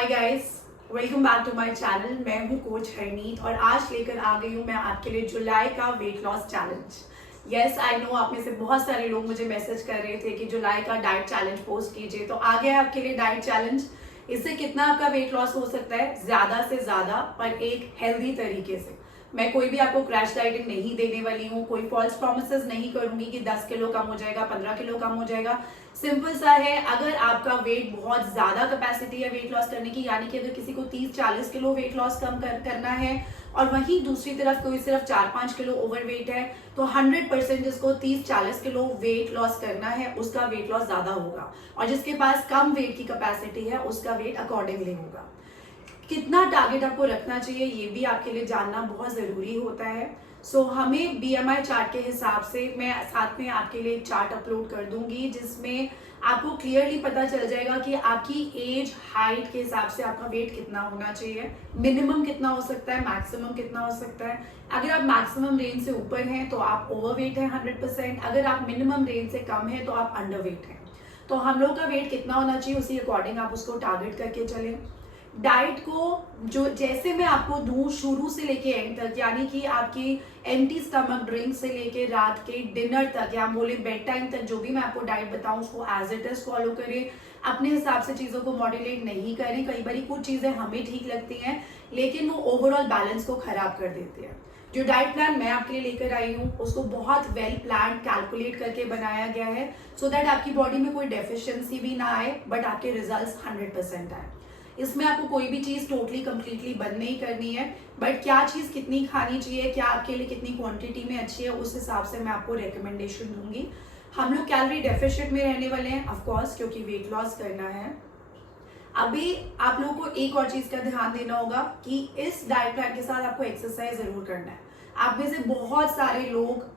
Hi guys, welcome back to my channel. मैं हूं coach Harneet और आज लेकर आ गई हूं मैं आपके लिए जुलाई का weight loss challenge. Yes I know, आप में से बहुत सारे लोग मुझे मैसेज कर रहे थे कि जुलाई का डाइट चैलेंज पोस्ट कीजिए, तो आ गया है आपके लिए डाइट चैलेंज। इससे कितना आपका वेट लॉस हो सकता है, ज्यादा से ज्यादा, पर एक हेल्दी तरीके से। मैं कोई भी आपको क्रैश डाइटिंग नहीं देने वाली हूँ, कोई फॉल्स प्रोमिसेस नहीं करूंगी कि 10 किलो कम हो जाएगा, 15 किलो कम हो जाएगा। सिंपल सा है, अगर आपका वेट बहुत ज्यादा कैपेसिटी है वेट लॉस करने की, यानी कि अगर किसी को 30-40 किलो वेट लॉस कम करना है और वहीं दूसरी तरफ कोई सिर्फ 4-5 किलो ओवरवेट है, तो 100% जिसको 30-40 किलो वेट लॉस करना है उसका वेट लॉस ज्यादा होगा, और जिसके पास कम वेट की कैपेसिटी है उसका वेट अकॉर्डिंगली होगा। कितना टारगेट आपको रखना चाहिए ये भी आपके लिए जानना बहुत जरूरी होता है। हमें बीएमआई चार्ट के हिसाब से मैं साथ में आपके लिए एक चार्ट अपलोड कर दूंगी, जिसमें आपको क्लियरली पता चल जाएगा कि आपकी एज हाइट के हिसाब से आपका वेट कितना होना चाहिए, मिनिमम कितना हो सकता है, मैक्सिमम कितना हो सकता है। अगर आप मैक्सिमम रेंज से ऊपर हैं तो आप ओवरवेट हैं 100%, अगर आप मिनिमम रेंज से कम है तो आप अंडरवेट हैं। तो हम लोग का वेट कितना होना चाहिए उसी अकॉर्डिंग आप उसको टारगेट करके चलें। डाइट को जो जैसे मैं आपको दूं शुरू से लेके एंड तक, यानी कि आपकी एम्प्टी स्टमक ड्रिंक से लेके रात के डिनर तक या बोले बेड टाइम तक, जो भी मैं आपको डाइट बताऊं उसको एज इट इज फॉलो करें। अपने हिसाब से चीजों को मॉड्यूलेट नहीं करें। कई बार कुछ चीजें हमें ठीक लगती हैं लेकिन वो ओवरऑल बैलेंस को खराब कर देती है। जो डाइट प्लान मैं आपके लिए लेकर आई हूँ उसको बहुत वेल प्लान कैलकुलेट करके बनाया गया है, सो दैट आपकी बॉडी में कोई डेफिशिएंसी भी ना आए बट आपके रिजल्ट्स 100% आए। इसमें आपको कोई भी चीज टोटली कंप्लीटली बंद नहीं करनी है, बट क्या चीज कितनी खानी चाहिए, क्या आपके लिए कितनी क्वांटिटी में अच्छी है, उस हिसाब से मैं आपको रिकमेंडेशन दूंगी। हम लोग कैलोरी डेफिशिएंट में रहने वाले हैं ऑफ कोर्स, क्योंकि वेट लॉस करना है। अभी आप लोगों को एक और चीज का ध्यान देना होगा कि इस डाइट प्लान के साथ आपको एक्सरसाइज जरूर करना है। आप में से बहुत सारे लोग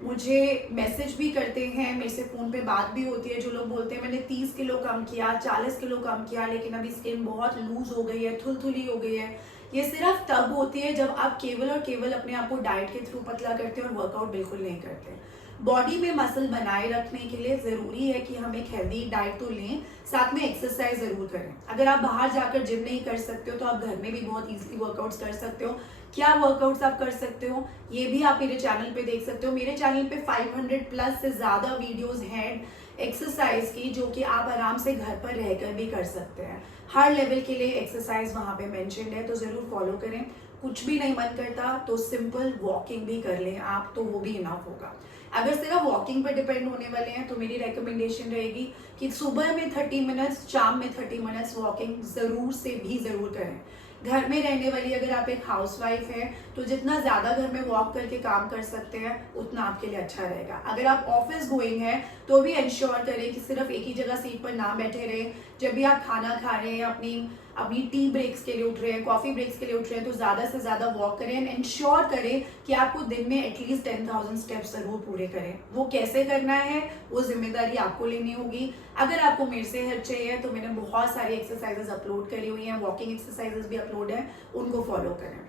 मुझे मैसेज भी करते हैं, मेरे से फोन पे बात भी होती है, जो लोग बोलते हैं मैंने 30 किलो कम किया, 40 किलो कम किया, लेकिन अभी स्किन बहुत लूज हो गई है, थुलथुली हो गई है। ये सिर्फ तब होती है जब आप केवल और केवल अपने आप को डाइट के थ्रू पतला करते हैं और वर्कआउट बिल्कुल नहीं करते। बॉडी में मसल बनाए रखने के लिए जरूरी है कि हम एक हेल्दी डाइट तो लें, साथ में एक्सरसाइज जरूर करें। अगर आप बाहर जाकर जिम नहीं कर सकते हो तो आप घर में भी बहुत इजीली वर्कआउट्स कर सकते हो। क्या वर्कआउट्स आप कर सकते हो ये भी आप मेरे चैनल पे देख सकते हो। मेरे चैनल पे 500 प्लस से ज्यादा वीडियोस हैं एक्सरसाइज की, जो कि आप आराम से घर पर रहकर भी कर सकते हैं। हर लेवल के लिए एक्सरसाइज वहां पे मेंशन्ड है, तो जरूर फॉलो करें। कुछ भी नहीं मन करता तो सिंपल वॉकिंग भी कर लें आप, तो वो भी इनफ होगा। अगर सिर्फ वॉकिंग पे डिपेंड होने वाले हैं तो मेरी रिकमेंडेशन रहेगी कि सुबह में 30 मिनट्स, शाम में 30 मिनट्स वॉकिंग जरूर से भी जरूर करें। घर में रहने वाली अगर आप एक हाउसवाइफ है तो जितना ज्यादा घर में वॉक करके काम कर सकते हैं उतना आपके लिए अच्छा रहेगा। अगर आप ऑफिस गोइंग है तो भी इंश्योर करें कि सिर्फ एक ही जगह सीट पर ना बैठे रहे। जब भी आप खाना खा रहे हैं, अपनी अपनी टी ब्रेक्स के लिए उठ रहे हैं, कॉफी ब्रेक्स के लिए उठ रहे हैं, तो ज्यादा से ज्यादा वॉक करें एंड इंश्योर करें कि आपको दिन में एटलीस्ट 10,000 स्टेप्स जरूर पूरे करें। वो कैसे करना है वो जिम्मेदारी आपको लेनी होगी। अगर आपको मेरे से हेल्प चाहिए तो मैंने बहुत सारी एक्सरसाइजेस अपलोड करी हुई हैं, वॉकिंग एक्सरसाइजेस भी अपलोड है, उनको फॉलो करें।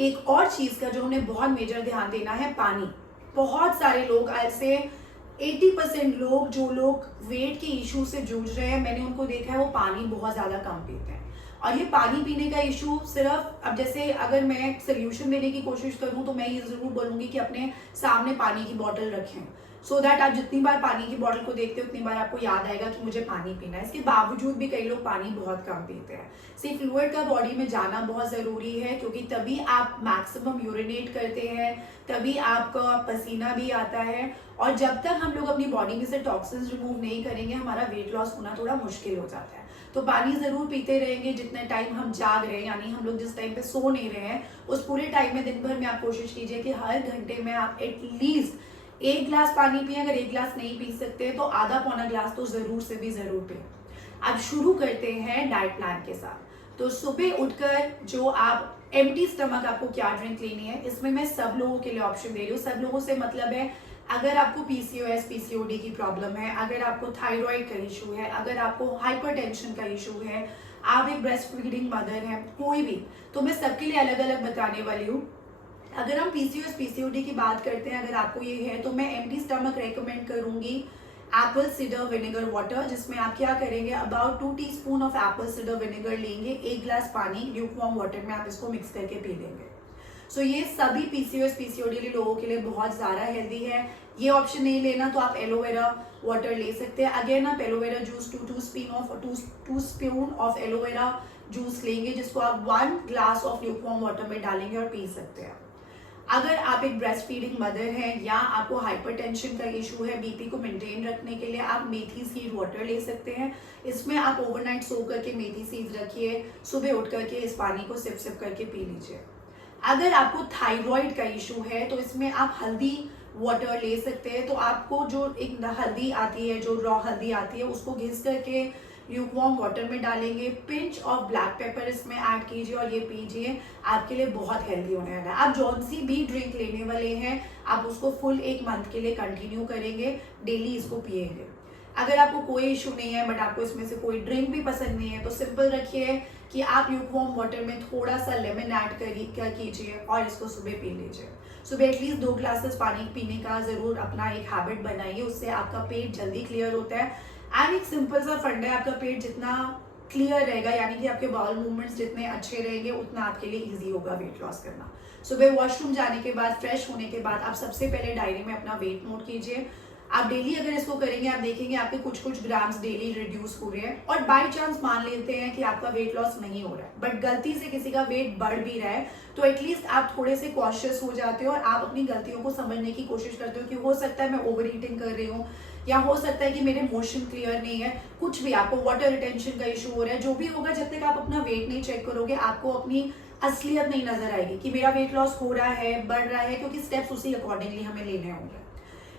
एक और चीज का जो हमें बहुत मेजर ध्यान देना है, पानी। बहुत सारे लोग ऐसे 80% लोग जो लोग वेट के इशू से जूझ रहे हैं, मैंने उनको देखा है वो पानी बहुत ज्यादा कम पीते हैं। और ये पानी पीने का इशू सिर्फ, अब जैसे अगर मैं सोल्यूशन देने की कोशिश करूं तो मैं ये जरूर बोलूंगी कि अपने सामने पानी की बोतल रखें, सो दैट आप जितनी बार पानी की बोतल को देखते हो उतनी बार आपको याद आएगा कि मुझे पानी पीना है। इसके बावजूद भी कई लोग पानी बहुत कम पीते हैं। सिर्फ फ्लूइड का बॉडी में जाना बहुत जरूरी है, क्योंकि तभी आप मैक्सिमम यूरिनेट करते हैं, तभी आपका पसीना भी आता है। और जब तक हम लोग अपनी बॉडी में से टॉक्सिन्स रिमूव नहीं करेंगे हमारा वेट लॉस होना थोड़ा मुश्किल हो जाता है। तो पानी जरूर पीते रहेंगे जितने टाइम हम जाग रहे हैं, यानी हम लोग जिस टाइम पे सो नहीं रहे हैं उस पूरे टाइम में दिन भर में आप कोशिश कीजिए कि हर घंटे में आप एटलीस्ट 1 गिलास पानी पिए। अगर 1 गिलास नहीं पी सकते तो आधा पौना गिलास तो जरूर से भी जरूर पिए। अब शुरू करते हैं डाइट प्लान के साथ। तो सुबह उठकर जो आप एम्प्टी स्टमक आपको क्या ड्रिंक लेनी है, इसमें मैं सब लोगों के लिए ऑप्शन दे रही हूँ। सब लोगों से मतलब है अगर आपको पीसीओएस पीसीओडी की प्रॉब्लम है, अगर आपको थायराइड का इशू है, अगर आपको हाइपरटेंशन का इशू है, आप एक ब्रेस्ट फीडिंग मदर है, कोई भी, तो मैं सबके लिए अलग अलग बताने वाली हूँ। अगर हम पीसीओएस पीसीओडी की बात करते हैं, अगर आपको ये है तो मैं एम्प्टी स्टमक रेकमेंड करूंगी। एप्पल सीडर विनेगर वाटर, जिसमें आप क्या करेंगे, about 2 teaspoon of Apple cedar vinegar लेंगे, 1 ग्लास पानी ल्यूकवार्म वाटर में आप इसको मिक्स करके पी लेंगे। सो ये सभी पीसीओएस पीसीओडी लोगों के लिए बहुत ज़्यादा हेल्दी है। ये ऑप्शन नहीं लेना तो आप एलोवेरा वाटर ले सकते हैं। अगेन आप aloe vera juice 2 spoon of aloe vera juice लेंगे, जिसको आप 1 ग्लास ऑफ ल्यूकवार्म वाटर में डालेंगे और पी सकते हैं। अगर आप एक ब्रेस्ट फीडिंग मदर हैं या आपको हाइपरटेंशन का इशू है, बीपी को मेंटेन रखने के लिए आप मेथी सीड वाटर ले सकते हैं। इसमें आप ओवरनाइट सो करके मेथी सीड्स रखिए, सुबह उठ करके इस पानी को सिप सिप करके पी लीजिए। अगर आपको थायराइड का इशू है तो इसमें आप हल्दी वाटर ले सकते हैं। तो आपको जो एक हल्दी आती है, जो रॉ हल्दी आती है, उसको घिस करके ल्यूकवार्म वाटर में डालेंगे, पिंच ऑफ ब्लैक पेपर इसमें ऐड कीजिए और ये पीजिए, आपके लिए बहुत हेल्दी होने वाला है। आप जौन सी भी ड्रिंक लेने वाले हैं आप उसको फुल 1 मंथ के लिए कंटिन्यू करेंगे, डेली इसको पिएंगे। अगर आपको कोई इशू नहीं है बट आपको इसमें से कोई ड्रिंक भी पसंद नहीं है तो सिंपल रखिए कि आप ल्यूकवार्म वाटर में थोड़ा सा लेमन ऐड कीजिए और इसको सुबह पी लीजिए। सुबह एटलीस्ट 2 ग्लासेस पानी पीने का जरूर अपना एक हैबिट बनाइए, उससे आपका पेट जल्दी क्लियर होता है। एंड एक सिंपल सा फंडा है, आपका पेट जितना क्लियर रहेगा यानी कि आपके बाउल मूवमेंट्स जितने अच्छे रहेंगे उतना आपके लिए इजी होगा वेट लॉस करना। सुबह वॉशरूम जाने के बाद, फ्रेश होने के बाद आप सबसे पहले डायरी में अपना वेट नोट कीजिए। आप डेली अगर इसको करेंगे आप देखेंगे आपके कुछ ग्राम्स डेली रिड्यूस हो रहे हैं। और बाय चांस मान लेते हैं कि आपका वेट लॉस नहीं हो रहा है बट गलती से किसी का वेट बढ़ भी रहा है तो एटलीस्ट आप थोड़े से कॉशियस हो जाते हो और आप अपनी गलतियों को समझने की कोशिश करते हो कि हो सकता है मैं ओवर ईटिंग कर रही हूँ या हो सकता है कि मेरे मोशन क्लियर नहीं है, कुछ भी आपको वाटर रिटेंशन का इशू हो रहा है, जो भी होगा, जब तक आप अपना वेट नहीं चेक करोगे आपको अपनी असलियत नहीं नजर आएगी कि मेरा वेट लॉस हो रहा है, बढ़ रहा है, क्योंकि स्टेप्स उसी अकॉर्डिंगली हमें लेने होंगे।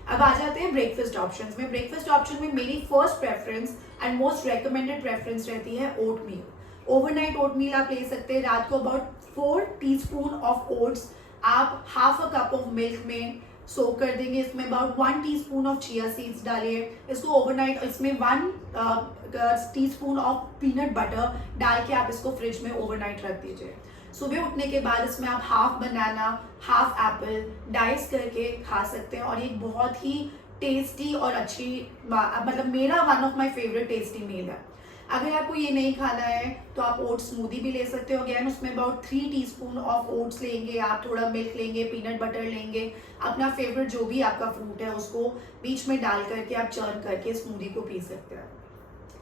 अब आ जाते हैं ब्रेकफास्ट ऑप्शंस में। ब्रेकफास्ट ऑप्शन में मेरी first preference and most recommended preference रहती है ओटमील। ओवरनाइट ओटमील आप ले सकते हैं। रात को अबाउट 4 टीस्पून ऑफ ओट्स आप half a cup of milk में सोक कर देंगे। इसमें about 1 teaspoon of chia seeds डालिए। इसको ओवरनाइट, इसमें 1 टीस्पून ऑफ पीनट बटर डाल के आप इसको फ्रिज में ओवरनाइट रख दीजिए। सुबह उठने के बाद इसमें आप half banana, half Apple dice करके खा सकते हैं और एक बहुत ही टेस्टी और अच्छी, मतलब मेरा one of my favourite tasty meal है। अगर आपको ये नहीं खाना है तो आप ओट्स स्मूदी भी ले सकते हो। अगेन उसमें अबाउट 3 टीस्पून ऑफ ओट्स लेंगे, आप थोड़ा मिल्क लेंगे, पीनट बटर लेंगे, अपना फेवरेट जो भी आपका फ्रूट है उसको बीच में डाल करके आप चर्न करके स्मूदी को पी सकते हैं।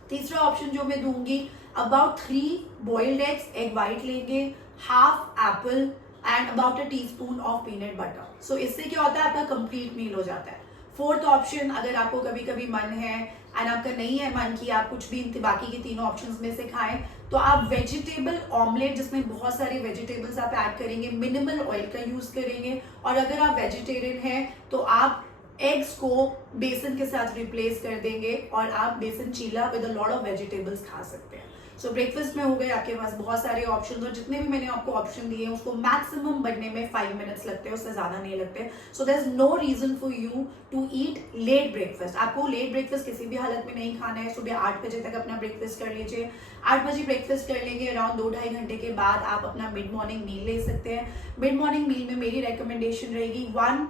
तीसरा ऑप्शन जो मैं दूंगी, about 3 boiled eggs, egg white लेंगे, half apple and about 1 teaspoon of peanut butter. So इससे क्या होता है, आपका कंप्लीट मील हो जाता है। फोर्थ ऑप्शन, अगर आपको कभी कभी मन है एंड आपका नहीं है मन कि आप कुछ भी बाकी के तीनों ऑप्शंस में से खाएं, तो आप वेजिटेबल ऑमलेट, जिसमें बहुत सारे वेजिटेबल्स आप ऐड करेंगे, मिनिमल ऑयल का यूज करेंगे, और अगर आप वेजिटेरियन हैं तो आप एग्स को बेसन के साथ रिप्लेस कर देंगे और आप besan chilla with a lot of vegetables खा सकते हैं। सो ब्रेकफास्ट में हो गए आपके पास बहुत सारे ऑप्शंस, और जितने भी मैंने आपको ऑप्शन दिए हैं उसको मैक्सिमम बनने में 5 मिनट्स लगते हैं, उससे ज्यादा नहीं लगते। So there is no reason for you to eat late breakfast. आपको लेट ब्रेकफास्ट किसी भी हालत में नहीं खाना है। सुबह 8 बजे तक अपना ब्रेकफास्ट कर लीजिए। 8 बजे ब्रेकफास्ट कर लेंगे, अराउंड 2-2.5 घंटे के बाद आप अपना मिड मॉर्निंग मील ले सकते हैं। मिड मॉर्निंग मील में मेरी रिकमेंडेशन रहेगी 1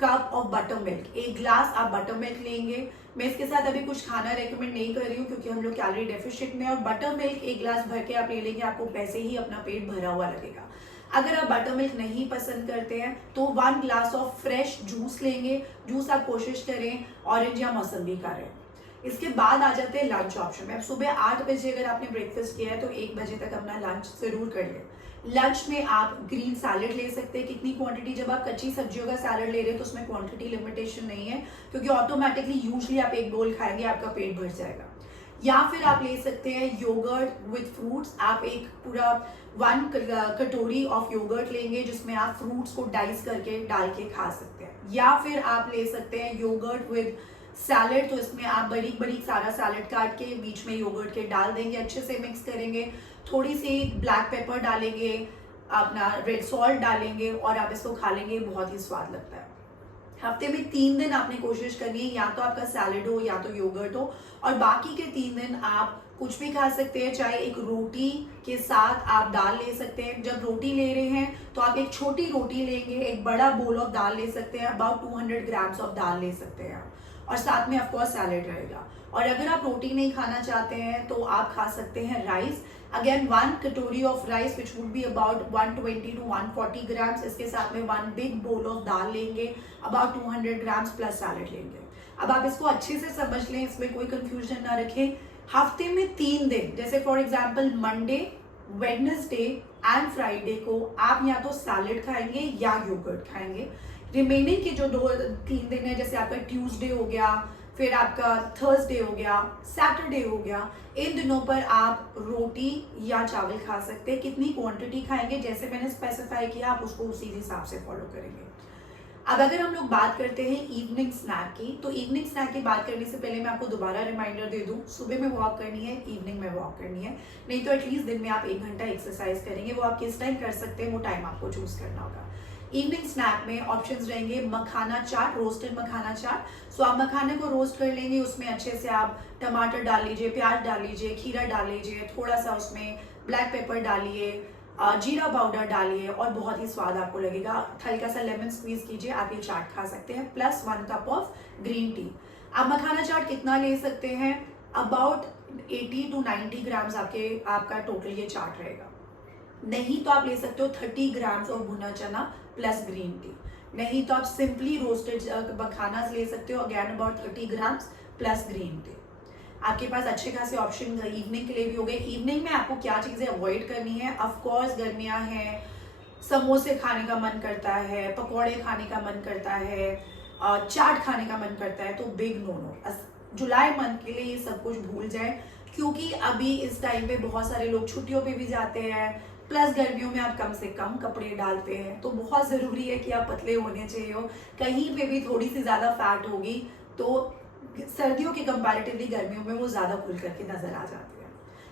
cup of butter milk, 1 glass आप बटर मिल्क लेंगे। मैं इसके साथ अभी कुछ खाना रेकमेंड नहीं कर रही हूँ क्योंकि हम लोग कैलोरी डेफिशिएंट में, और बटर मिल्क 1 ग्लास भर के आप ले लेंगे, आपको वैसे ही अपना पेट भरा हुआ लगेगा। अगर आप बटर मिल्क नहीं पसंद करते हैं तो 1 ग्लास ऑफ फ्रेश जूस लेंगे। जूस आप कोशिश करें ऑरेंज या मौसम्बी का रहे। इसके बाद आ जाते हैं लंच ऑप्शन में। अब सुबह 8 बजे अगर आपने ब्रेकफास्ट किया है तो 1 बजे तक अपना लंच जरूर कर लें। लंच में आप ग्रीन सैलेड ले सकते हैं। कितनी क्वांटिटी, जब आप कच्ची सब्जियों का सैलेड ले रहे हैं तो उसमें क्वांटिटी लिमिटेशन नहीं है क्योंकि ऑटोमेटिकली यूजली आप 1 बोल खाएंगे आपका पेट भर जाएगा। या फिर आप ले सकते हैं योगर्ट विद फ्रूट्स। आप एक पूरा 1 कटोरी ऑफ योगर्ट लेंगे जिसमें आप फ्रूट्स को डाइस करके डाल के खा सकते हैं। या फिर आप ले सकते हैं योगर्ट विद सैलेड, तो इसमें आप बड़ी बड़ी सारा सैलेड काट के बीच में योगर्ट के डाल देंगे, अच्छे से मिक्स करेंगे, थोड़ी सी ब्लैक पेपर डालेंगे, अपना रेड सॉल्ट डालेंगे और आप इसको खा लेंगे, बहुत ही स्वाद लगता है। हफ्ते में 3 दिन आपने कोशिश करनी है, या तो आपका सैलेड हो या तो योगर्ट हो, और बाकी के 3 दिन आप कुछ भी खा सकते हैं। चाहे एक रोटी के साथ आप दाल ले सकते हैं। जब रोटी ले रहे हैं तो आप एक छोटी रोटी लेंगे, एक बड़ा बोल ऑफ दाल ले सकते हैं, अबाउट 200 ग्राम्स ऑफ दाल ले सकते हैं। और साथ में ऑफकोर्स सैलेड रहेगा। और अगर आप रोटी नहीं खाना चाहते हैं तो आप खा सकते हैं राइस। अगेन 1 कटोरी of rice which would be about 120 to 140 grams. इसके साथ में 1 बिग बोल ऑफ दाल लेंगे, अबाउट 200 ग्राम्स प्लस सैलेड लेंगे। अब आप इसको अच्छे से समझ लें, इसमें कोई कंफ्यूजन ना रखें। हफ्ते में 3 दिन, जैसे for example Monday, Wednesday and Friday को आप या तो सैलेड खाएंगे या योगर्ट खाएंगे। रिमेनिंग के जो 2-3 दिन है, जैसे आपका ट्यूसडे हो गया, फिर आपका थर्सडे हो गया, सैटरडे हो गया, इन दिनों पर आप रोटी या चावल खा सकते हैं। कितनी क्वांटिटी खाएंगे जैसे मैंने स्पेसिफाई किया, आप उसको उसी हिसाब से फॉलो करेंगे। अब अगर हम लोग बात करते हैं इवनिंग स्नैक की, तो इवनिंग स्नैक की बात करने से पहले मैं आपको दोबारा रिमाइंडर दे दूं, सुबह में वॉक करनी है, इवनिंग में वॉक करनी है, नहीं तो एटलीस्ट दिन में आप 1 घंटा एक्सरसाइज करेंगे। वो आप किस टाइम कर सकते हैं, वो टाइम आपको चूज करना होगा। इवनिंग स्नैक में ऑप्शंस रहेंगे मखाना चाट, रोस्टेड मखाना चाट। सो आप मखाने को रोस्ट कर लेंगे, उसमें अच्छे से आप टमाटर डाल लीजिए, प्याज डाल लीजिए, खीरा डाल लीजिए, थोड़ा सा उसमें ब्लैक पेपर डालिए, जीरा पाउडर डालिए और बहुत ही स्वाद आपको लगेगा। हल्का सा लेमन स्क्वीज कीजिए, आप ये चाट खा सकते हैं, plus 1 cup of green tea. आप मखाना चाट कितना ले सकते हैं, अबाउट 80 to 90 ग्राम्स आपका टोटल ये चाट रहेगा। नहीं तो आप ले सकते हो 30 ग्राम्स ऑफ भुना चना प्लस ग्रीन टी। नहीं तो आप सिंपली रोस्टेड मखाना ले सकते हो, again about 30 grams plus green tea. आपके पास अच्छे खासे ऑप्शन इवनिंग के लिए भी हो गए। इवनिंग में आपको क्या चीजें अवॉइड करनी है, ऑफकोर्स गर्मियां हैं, समोसे खाने का मन करता है, पकौड़े खाने का मन करता है, चाट खाने का मन करता है, तो बिग नो नो। जुलाई मंथ के लिए ये सब कुछ भूल जाए, क्योंकि अभी इस टाइम पे बहुत सारे लोग छुट्टियों पे भी जाते हैं, प्लस गर्मियों में आप कम से कम कपड़े डालते हैं, तो बहुत ज़रूरी है कि आप पतले होने चाहिए हो। कहीं पे भी थोड़ी सी ज़्यादा फैट होगी तो सर्दियों के कंपैरेटिवली गर्मियों में वो ज़्यादा खुल करके नज़र आ जाती है।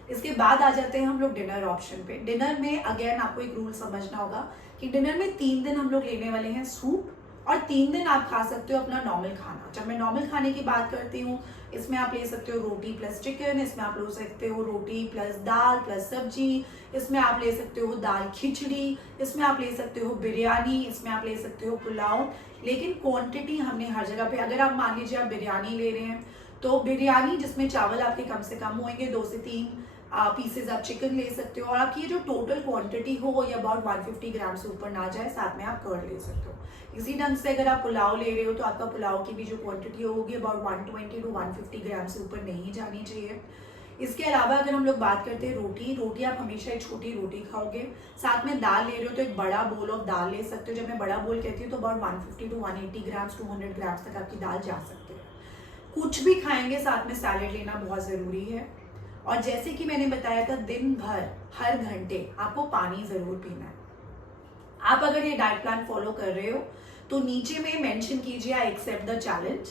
इसके बाद आ जाते हैं हम लोग डिनर ऑप्शन पे। डिनर में अगेन आपको एक रूल समझना होगा कि डिनर में 3 दिन हम लोग लेने वाले हैं सूप, और 3 दिन आप खा सकते हो अपना नॉर्मल खाना। जब मैं नॉर्मल खाने की बात करती हूँ, इसमें आप ले सकते हो रोटी प्लस चिकन, इसमें आप ले सकते हो रोटी प्लस दाल प्लस सब्जी, इसमें आप ले सकते हो दाल खिचड़ी, इसमें आप ले सकते हो बिरयानी, इसमें आप ले सकते हो पुलाव। लेकिन क्वांटिटी हमने हर जगह पे, अगर आप मान लीजिए आप बिरयानी ले रहे हैं तो बिरयानी जिसमें चावल आपके कम से कम होंगे, 2 से 3 पीसेज आप चिकन ले सकते हो, और आपकी ये जो टोटल क्वांटिटी हो वो ये अबाउट 150 ग्राम से ऊपर ना जाए। साथ में आप कर्ड ले सकते हो। इसी ढंग से अगर आप पुलाव ले रहे हो तो आपका पुलाव की भी जो क्वांटिटी होगी अबाउट 120 to 150 ग्राम से ऊपर नहीं जानी चाहिए। इसके अलावा अगर हम लोग बात करते हैं रोटी आप हमेशा एक छोटी रोटी खाओगे। साथ में दाल ले रहे हो तो एक बड़ा बोल ऑफ दाल ले सकते हो। जब मैं बड़ा बोल कहती हूँ तो अबाउट 150 to 180 ग्राम्स 200 ग्राम्स तक आपकी दाल जा सकती है। कुछ भी खाएंगे साथ में सैलेड लेना बहुत ज़रूरी है। और जैसे कि मैंने बताया था, दिन भर हर घंटे आपको पानी ज़रूर पीना है। आप अगर ये डाइट प्लान फॉलो कर रहे हो तो नीचे में मेंशन कीजिए I accept the challenge,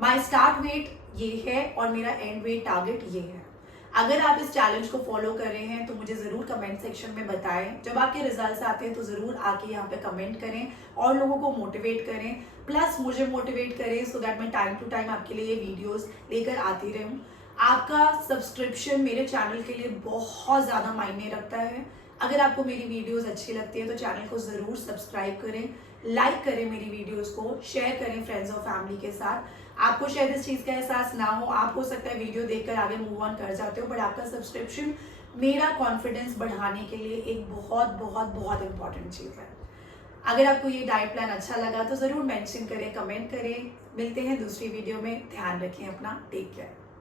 my start weight ये है और मेरा एंड वेट टारगेट ये है। अगर आप इस चैलेंज को फॉलो कर रहे हैं तो मुझे ज़रूर कमेंट सेक्शन में बताएं। जब आपके रिजल्ट्स आते हैं तो ज़रूर आके यहाँ पे कमेंट करें और लोगों को मोटिवेट करें, प्लस मुझे मोटिवेट करें, सो दैट मैं टाइम टू टाइम आपके लिए ये वीडियोस लेकर आती रहूँ। आपका सब्सक्रिप्शन मेरे चैनल के लिए बहुत ज़्यादा मायने रखता है। अगर आपको मेरी वीडियोस अच्छी लगती है तो चैनल को ज़रूर सब्सक्राइब करें, लाइक करें मेरी वीडियोस को, शेयर करें फ्रेंड्स और फैमिली के साथ। आपको शायद इस चीज़ का एहसास ना हो, आप हो सकता है वीडियो देखकर आगे मूव ऑन कर जाते हो, बट आपका सब्सक्रिप्शन मेरा कॉन्फिडेंस बढ़ाने के लिए एक बहुत बहुत बहुत इंपॉर्टेंट चीज़ है। अगर आपको ये डाइट प्लान अच्छा लगा तो ज़रूर मेंशन करें, कमेंट करें। मिलते हैं दूसरी वीडियो में, ध्यान रखें अपना, टेक केयर।